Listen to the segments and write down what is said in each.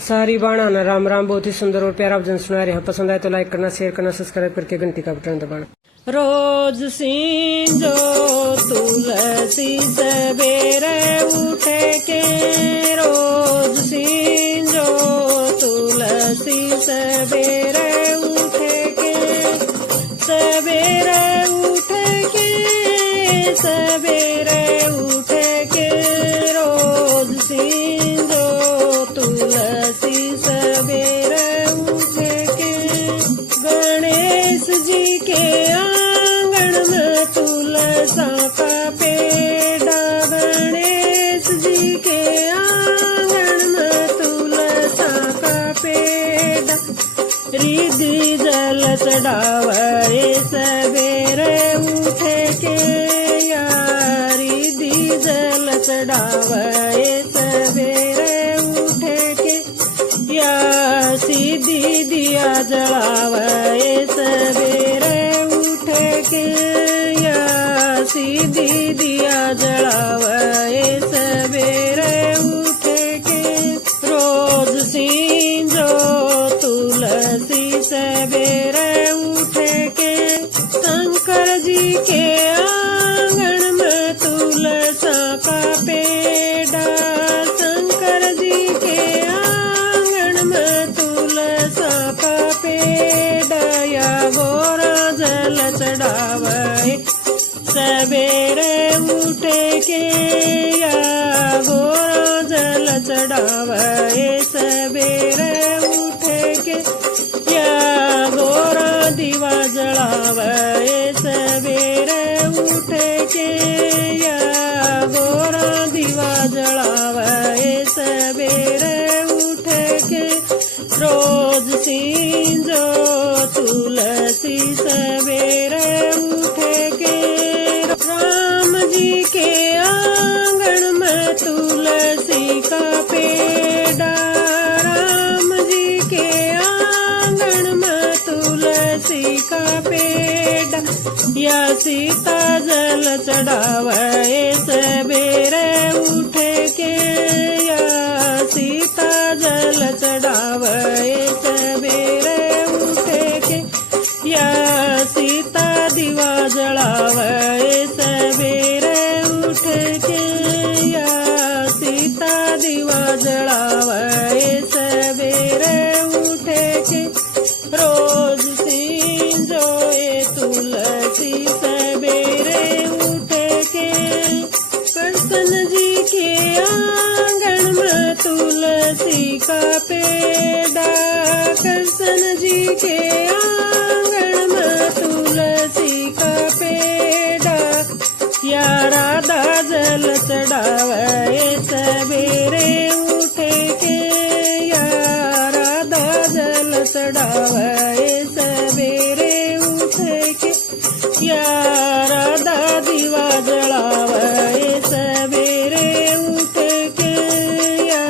सारी बाणा राम राम। बहुत ही सुंदर और प्यारा भजन सुना रहे हैं। पसंद आए तो लाइक करना, शेयर करना, सब्सक्राइब करके घंटी का बटन दबाना। रोज सींजो तुलसी सवेरे उठे के, रोज सींजो तुलसी सवेरे उठे के, सवेरे उठे के, सवेरे उठे के, रोज सींजो तुलसी सवेरे उठे के। गणेश जी के आंगन में तुलसा का पेड़ा, गणेश जी के आंगन में तुलसा का पेड़ा। रिद्धि जल चढ़ावे सवेरे उठे के, या रिद्धि जल चढ़ावे सवेरे उठे के, या सीधी दिया जलावे सवेरे उठे के, या सीधी दिया जलावे सवेरे उठे के। रोज सींजो तुलसी सवेरे उठे के, शंकर जी के आंगन में तुलसा का पेड़ा, शंकर जी के आंगन में तुलसा का पेड़ा। या गोरा जल चढ़ावे सवेरे उठे के, या गोरा जल चढ़ावे सवेरे उठे के, या गोरा दीवा जलावे सवेरे उठे के, या गोरा दीवा जलावे सवेरे उठे के। रोज सींजो तुलसी सवेरे उठे के, राम जी के आंगन में तुलसी का पेड़ा, राम जी के आंगन में तुलसी का पेड़ा। या सीता जल चढ़ावे सवेरे उठे के, या सीता जल चढ़ावे सवेरे उठे के, या सीता दिवा जलावे सवेरे उठे के, या सीता दिवा जलावे सवेरे उठे के। रोज सींजो तुलसी सवेरे उठे के, कृष्ण जी के आंगन में तुलसी का पेड़ा, कृष्ण जी के आंगन में तुलसी का पेड़ा। या राधा जल चढ़ावे सवेरे उठे के, या राधा जल चढ़ावे सवेरे उठे के, या राधा दीवा जलावे सवेरे उठे के, या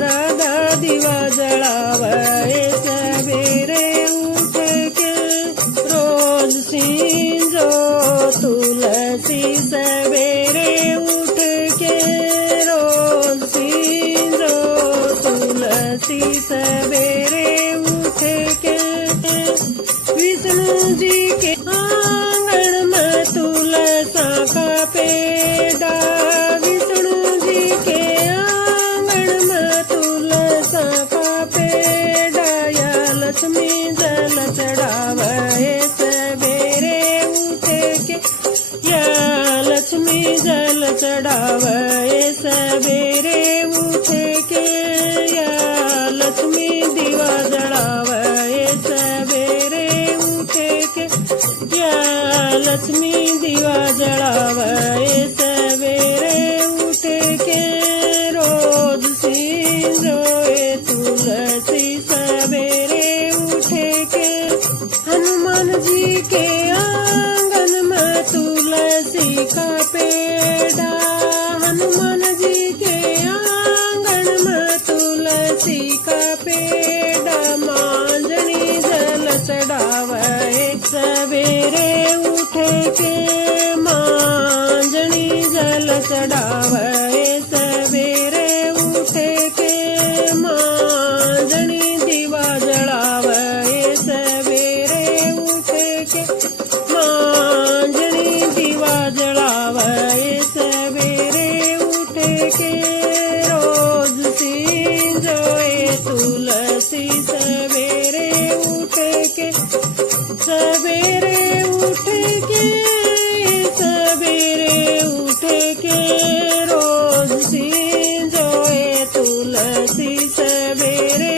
राधा दीवा जलावे सवेरे उठे के। रोज सींजो तुलसी सवेरे उठ के, रोज सींजो तुलसी सवेरे उठ के। विष्णु जी के आंगन में तुलसा का पेड़ा, विष्णु जी के आंगन में तुलसा का पेड़ा। या लक्ष्मी जल चढ़ावे सवेरे उठे के, या लक्ष्मी जल चढ़ावे सवेरे उठे के, या लक्ष्मी दीवा जलावे सवेरे उठे के, या लक्ष्मी दीवा जलावे सवेरे उठे के। रोज सींजो तुलसी सवेरे उठे के, हनुमान जी के आंगन में तुलसी का पेड़ा, हनुमान जी के आंगन में तुलसी का पेड़ा। मांजनी जल चढ़ावे सवेरे उठे के, मांजनी जल चढ़ावे सवेरे उठे के, मां सवेरे उठ के रोज सींजोए तुलसी सवेरे